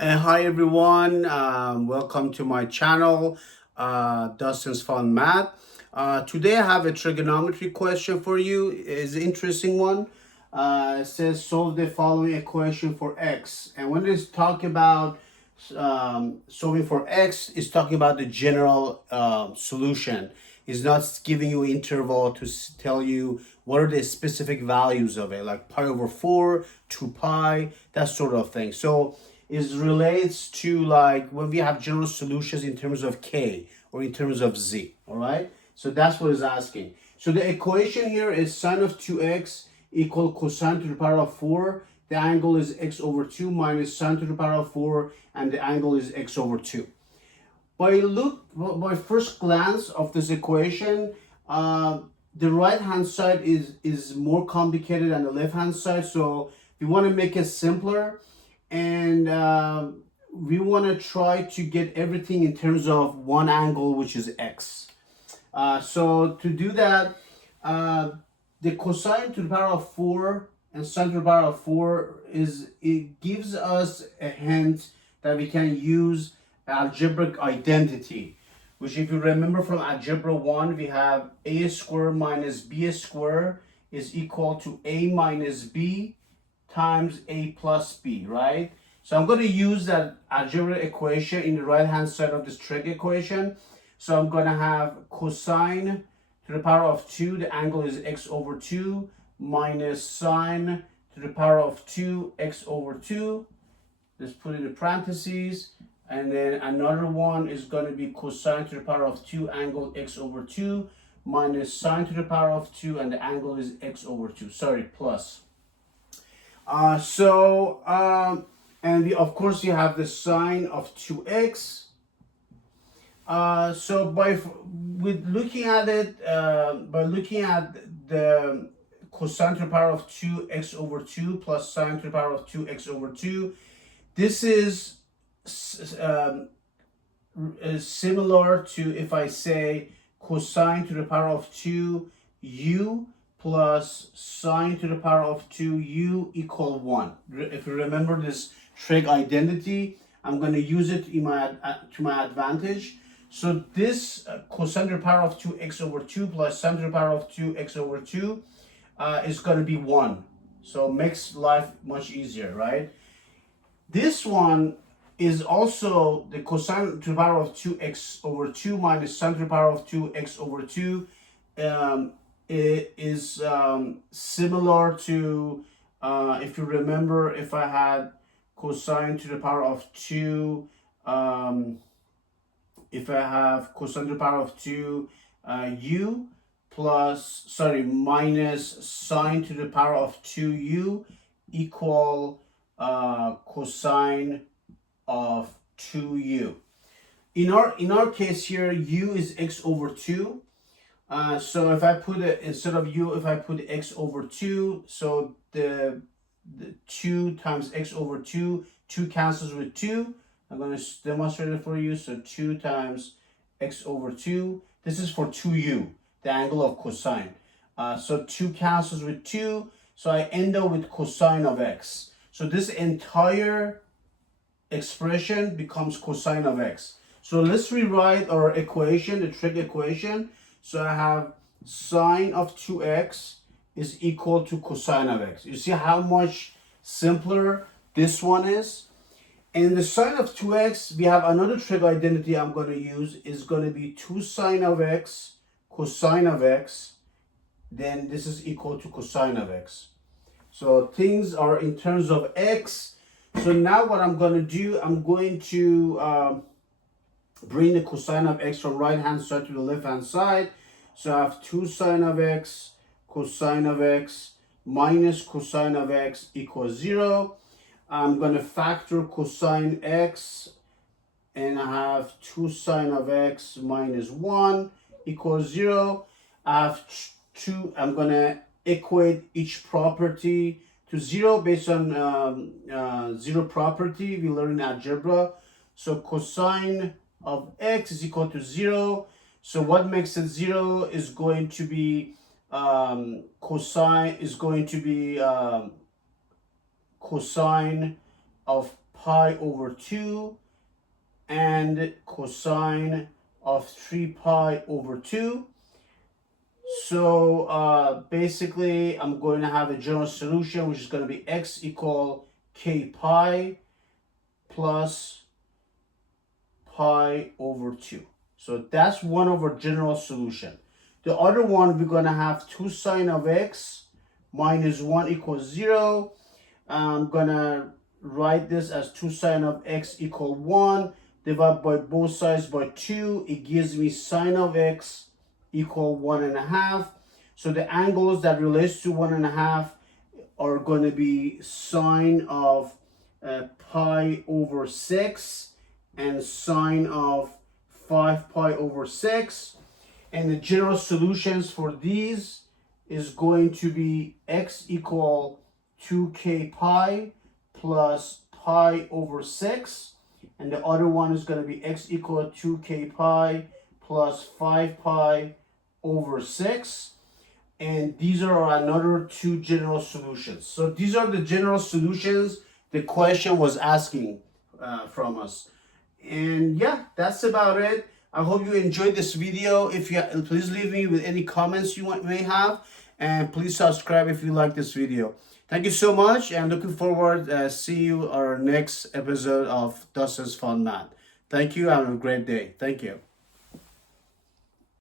Hi everyone, welcome to my channel, Dustin's Fun Math. Today I have a trigonometry question for you. It's an interesting one. It says solve the following equation for x. And when it's talking about solving for x, it's talking about the general solution. It's not giving you interval to tell you what are the specific values of it, like pi over 4, 2 pi, that sort of thing. So it relates to like when we have general solutions in terms of k or in terms of z, all right? So that's what it's asking. So the equation here is sine of 2x equal cosine to the power of 4. The angle is x over 2 minus sine to the power of 4, and the angle is x over 2. By first glance of this equation, the right hand side is more complicated than the left hand side. So we want to make it simpler, and we want to try to get everything in terms of one angle, which is x. So to do that, the cosine to the power of 4 and sine to the power of 4 it gives us a hint that we can use algebraic identity, which if you remember from algebra 1, we have a squared minus b squared is equal to a minus b times a plus b, right? So I'm going to use that algebraic equation in the right hand side of this trig equation. So I'm going to have cosine to the power of 2, the angle is x over 2, minus sine to the power of 2, x over 2. Let's put it in parentheses. And then another one is going to be cosine to the power of 2, angle x over 2, minus sine to the power of 2, and the angle is x over 2. Sorry, plus. And we, of course, you have the sine of 2x. So by looking at it, by looking at the cosine to the power of 2 x over 2 plus sine to the power of 2 x over 2, this is similar to if I say cosine to the power of 2 u plus sine to the power of 2 u equal 1. If you remember this trig identity, I'm going to use it in to my advantage. So this cosine to the power of 2x over 2 plus sine to the power of 2x over 2 is going to be 1. So makes life much easier, right? This one is also the cosine to the power of 2x over 2 minus sine to the power of 2x over 2. It is similar to, if you remember, if I had cosine to the power of 2, if I have cosine to the power of 2 u plus, sorry, minus sine to the power of 2u equal cosine of 2u. In our case here, u is x over 2. So if I put it, instead of u, if I put x over 2, so the 2 times x over 2, 2 cancels with 2. I'm going to demonstrate it for you. So 2 times x over 2. This is for 2u, the angle of cosine. So 2 cancels with 2. So I end up with cosine of x. So this entire expression becomes cosine of x. So let's rewrite our equation, the trig equation. So I have sine of 2x is equal to cosine of x. You see how much simpler this one is? And the sine of 2x, we have another trig identity I'm going to use, is going to be 2 sine of x cosine of x. Then this is equal to cosine of x. So things are in terms of x. So now what I'm going to do, I'm going to bring the cosine of x from right hand side to the left hand side. So I have 2 sine of x cosine of x minus cosine of x equals 0. I'm going to factor cosine x, and I have 2 sine of x minus 1 equals 0. I have 2, I'm going to equate each property to 0 based on 0 property we learned in algebra. So cosine of x is equal to 0. So what makes it 0 is going to be cosine of pi over 2 and cosine of 3 pi over 2. So basically, I'm going to have a general solution, which is going to be x equal k pi plus pi over 2. So that's one of our general solution. The other one, we're going to have 2 sine of x minus 1 equals 0. I'm going to write this as 2 sine of x equal 1. Divide by both sides by 2. It gives me sine of x equal 1.5. So the angles that relates to 1.5 are going to be sine of pi over 6 and sine of 5 pi over 6. And the general solutions for these is going to be x equal 2k pi plus pi over 6. And the other one is going to be x equal 2k pi plus 5 pi over 6. And these are another two general solutions. So these are the general solutions the question was asking from us. And yeah, that's about it. I hope you enjoyed this video. If you please leave me with any comments you may have, and please subscribe if you like this video. Thank you so much, and looking forward see you our next episode of Dustin's Fun Math. Thank you. Have a great day. Thank you.